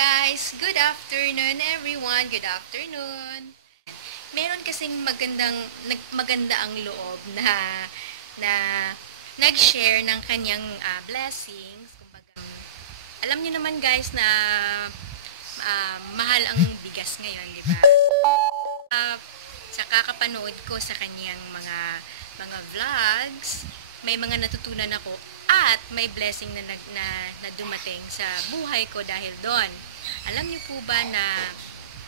guys! Good afternoon everyone! Good afternoon! Meron kasing maganda ang loob na nag-share ng kanyang blessings. Kumbaga, alam niyo naman guys na mahal ang bigas ngayon, di ba? Sa kakapanood ko sa kanyang mga vlogs, may mga natutunan ako at may blessing na dumating sa buhay ko dahil doon. Alam niyo po ba na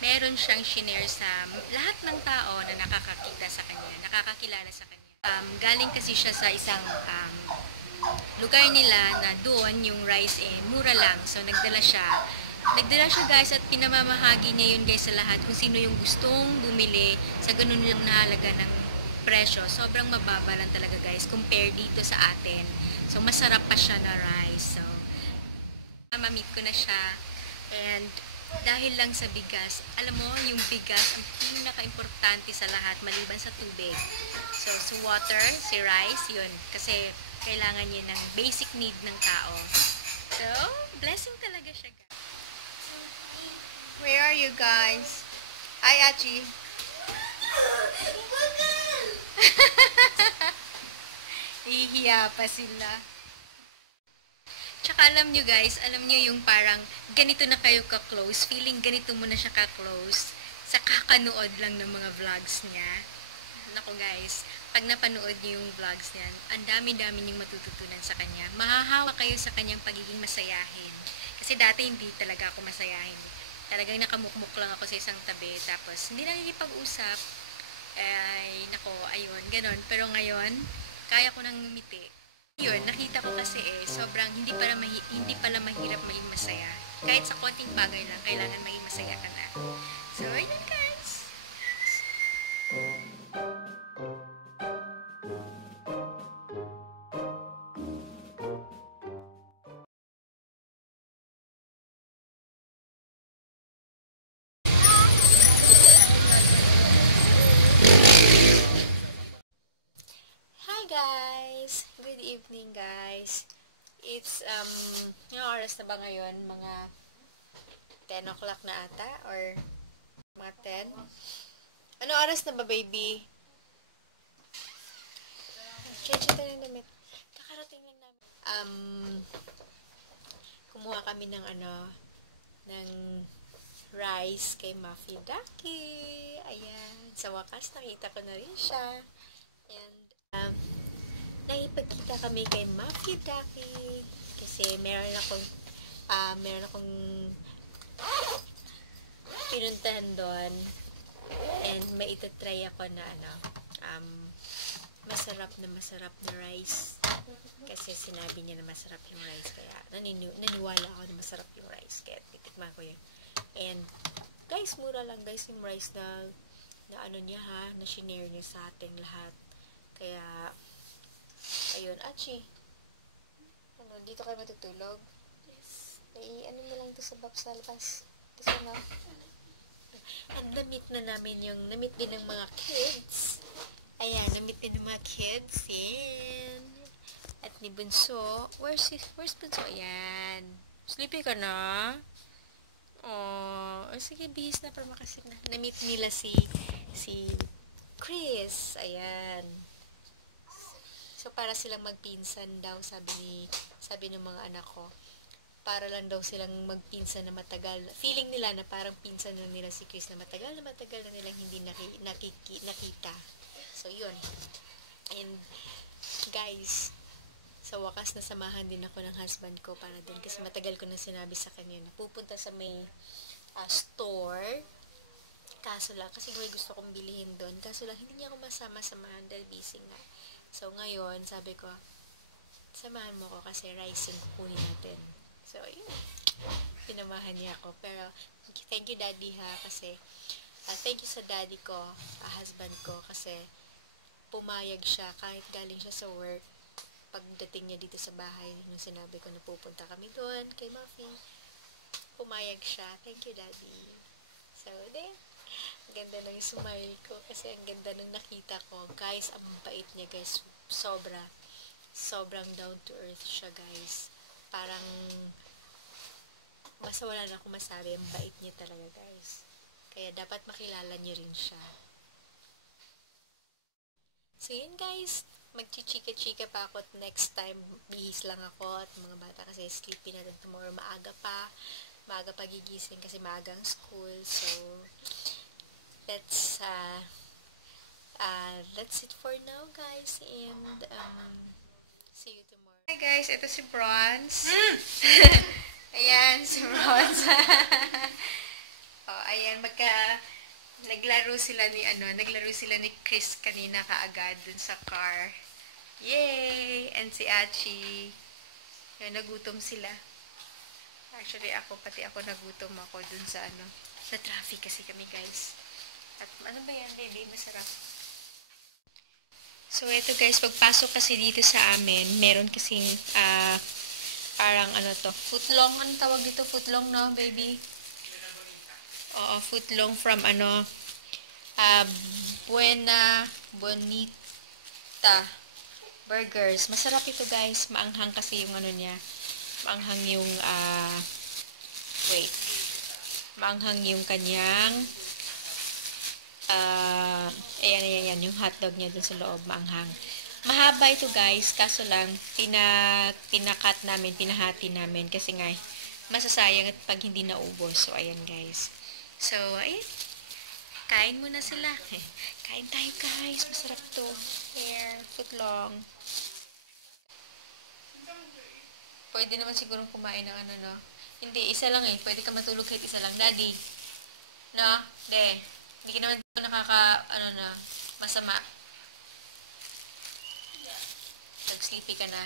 meron siyang shinare sa lahat ng tao na nakakakita sa kanya, nakakakilala sa kanya. Galing kasi siya sa isang lugar nila na doon yung rice mura lang. So nagdala siya guys at pinamamahagi niya yun guys sa lahat kung sino yung gustong bumili sa ganun lang na halaga ng presyo. Sobrang mababa lang talaga guys compare dito sa atin. So masarap pa siya na rice. So ma-meet ko na siya and dahil lang sa bigas, alam mo yung bigas ang pinaka-importante sa lahat maliban sa tubig. So sa water, si rice, yun kasi kailangan niya ng basic need ng tao. So blessing talaga siya guys. Where are you guys? Hi, Achi. Ihiya pa sila. Tsaka alam nyo guys, alam nyo yung parang ganito na kayo ka-close, feeling ganito mo na siya ka-close sa kakanood lang ng mga vlogs niya. Nako guys, pag napanood niyo yung vlogs niya, ang dami-dami niyong matututunan sa kanya. Mahahawa kayo sa kanyang pagiging masayahin. Kasi dati hindi talaga ako masayahin. Talagang nakamukmuk lang ako sa isang tabi, tapos hindi nakikipag-usap. Ay, nako, ayun, ganon. Pero ngayon, kaya ko nang ngumiti. Yun, nakita ko kasi sobrang hindi pala mahirap maging masaya. Kahit sa konting bagay lang, kailangan maging masaya ka na. So, ayun guys. Hi guys! Good evening guys. It's, yung oras na ba ngayon? Mga 10 o'clock na ata? Or mga 10? Ano oras na ba, baby? Change ito ng damit. Kakarating lang namin. Kumuha kami ng ng rice kay Muffy Ducky. Ayan. Sa wakas, nakita ko na rin siya. And, nakipagkita kami kay Muffy Ducky. Kasi meron akong pinuntahan doon. And may itatry ako na masarap na rice. Kasi sinabi niya na masarap yung rice. Kaya naniwala ako na masarap yung rice. Kaya titikman ko yun. And guys, mura lang guys yung rice na niya na shinare niya sa ating lahat. Kaya ayun, Achi. Dito kayo matutulog? Yes. Mo lang ito sa box sa labas. Kasi and namit din ng mga kids. Ayan, namit din ng mga kids. Yan. At ni Bunso. Where's Bunso? Ayan. Sleepy ka na? Oh, sige, bihis na para makasip na. Namit nila si Chris. Ayan. So, para silang magpinsan daw, sabi ng mga anak ko. Para lang daw silang magpinsan na matagal. Feeling nila na parang pinsan na nila si Chris na matagal na nilang hindi nakita. So, yun. And, guys, sa wakas nasamahan din ako ng husband ko para din. Kasi matagal ko na sinabi sa kanya na pupunta sa may store. Kaso lang, kasi may gusto kong bilihin doon. Kaso lang, hindi niya ako masama-samahan dahil busy nga. So, ngayon, sabi ko, samahan mo ko kasi rice yung kukunin natin. So, yun. Pinamahan niya ako. Pero, thank you daddy ha, kasi, thank you sa daddy ko, husband ko, kasi, pumayag siya, kahit galing siya sa work, pagdating niya dito sa bahay, nung sinabi ko na pupunta kami doon, kay Muffy, pumayag siya. Thank you daddy. So, then, ganda ng smile ko, kasi ang ganda ng nakita ko. Guys, ang bait niya guys, sobrang down to earth siya guys. Parang Basta wala na akong masabi. Ang bait niya talaga, guys. Kaya dapat makilala niyo rin siya. So, yun guys. Magchichika-chika pa ako at next time, bihis lang ako at mga bata kasi sleepy na din tomorrow. Maaga pa gigising kasi maagang school. So, that's it for now, guys. And, see you tomorrow. Hi guys, ito si Bronze. Ayan, si Bronze. Oh, ayan, naglaro sila ni Chris kanina kaagad dun sa car. Yay! And si Achi. Yun, nagutom sila. Actually, pati ako nagutom ako dun sa sa traffic kasi kami, guys. At ano ba yan, baby? Masarap. So, ito guys, pagpasok kasi dito sa amin, meron kasing, parang footlong, anong tawag dito? Footlong, no, baby? Oo, footlong from Bonita Burgers. Masarap ito guys. Maanghang kasi yung niya. Maanghang yung, maanghang yung kanyang, ayan, yung hotdog niya dun sa loob, maanghang. Mahaba ito guys, kaso lang, pinahati namin, kasi nga, masasayang at pag hindi naubos. So, ayan guys. So, ayan. Kain muna sila. Kain tayo guys. Masarap to. Here, footlong. Pwede naman siguro kumain ng no? Hindi, isa lang eh. Pwede ka matulog kahit isa lang. Daddy. No? De. Hindi ka naman masama. Nag-sleepy ka na.